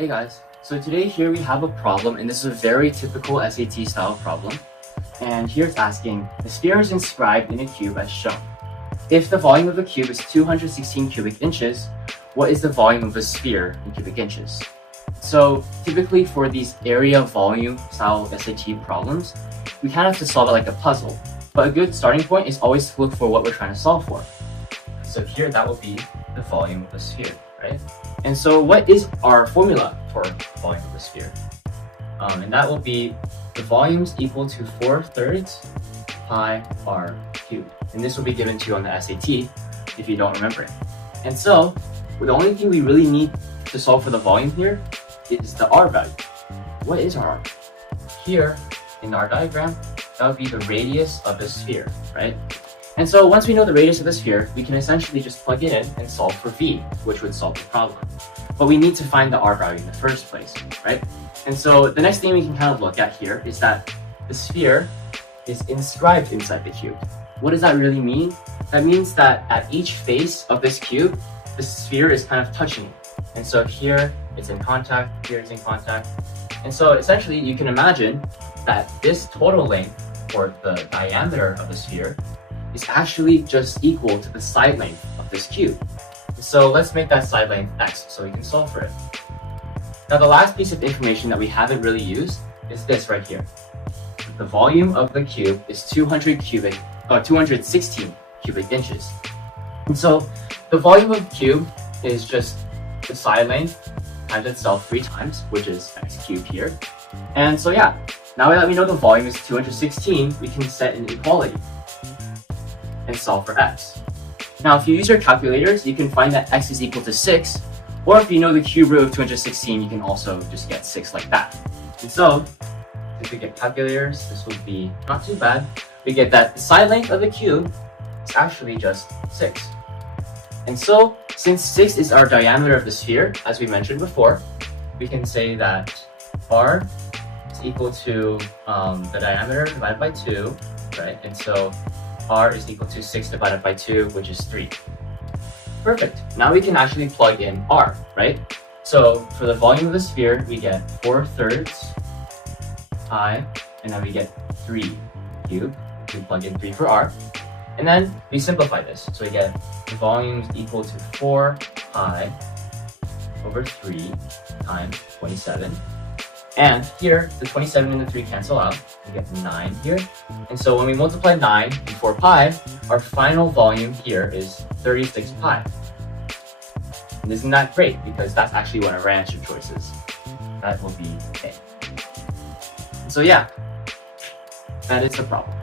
Hey guys, so today here we have a problem, and this is a very typical SAT style problem. And here it's asking, the sphere is inscribed in a cube as shown. If the volume of a cube is 216 cubic inches, what is the volume of a sphere in cubic inches? So typically for these area volume style SAT problems, we kind of have to solve it like a puzzle. But a good starting point is always to look for what we're trying to solve for. So here that will be the volume of a sphere, right? And so what is our formula for volume of a sphere? And that will be the volume is equal to 4/3 pi r cubed. And this will be given to you on the SAT if you don't remember it. And so the only thing we really need to solve for the volume here is the r value. What is r? Here in our diagram, that would be the radius of the sphere, right? And so once we know the radius of the sphere, we can essentially just plug it in and solve for v, which would solve the problem. But we need to find the r value in the first place, right? And so the next thing we can kind of look at here is that the sphere is inscribed inside the cube. What does that really mean? That means that at each face of this cube, the sphere is kind of touching it. And so here it's in contact, here it's in contact. And so essentially you can imagine that this total length, or the diameter of the sphere, is actually just equal to the side length of this cube. So let's make that side length x so we can solve for it. Now the last piece of information that we haven't really used is this right here. The volume of the cube is 216 cubic inches. And so the volume of the cube is just the side length times itself 3 times, which is x cubed here. And so yeah, now that we know the volume is 216, we can set an equality and solve for x. Now if you use your calculators, you can find that x is equal to 6, or if you know the cube root of 216, you can also just get 6 like that. And so, if we get calculators, this would be not too bad. We get that the side length of the cube is actually just 6. And so, since 6 is our diameter of the sphere, as we mentioned before, we can say that r is equal to the diameter divided by 2, right? And so r is equal to 6 divided by 2, which is 3. Perfect. Now we can actually plug in r, right? So for the volume of the sphere, we get 4/3 pi, and then we get 3 cubed. We plug in 3 for r. And then we simplify this. So we get the volume is equal to 4 pi over 3 times 27. And here, the 27 and the 3 cancel out. We get 9 here. And so when we multiply 9 and 4 pi, our final volume here is 36 pi. And isn't that great? Because that's actually one of our answer choices. That will be A. So yeah, that is the problem.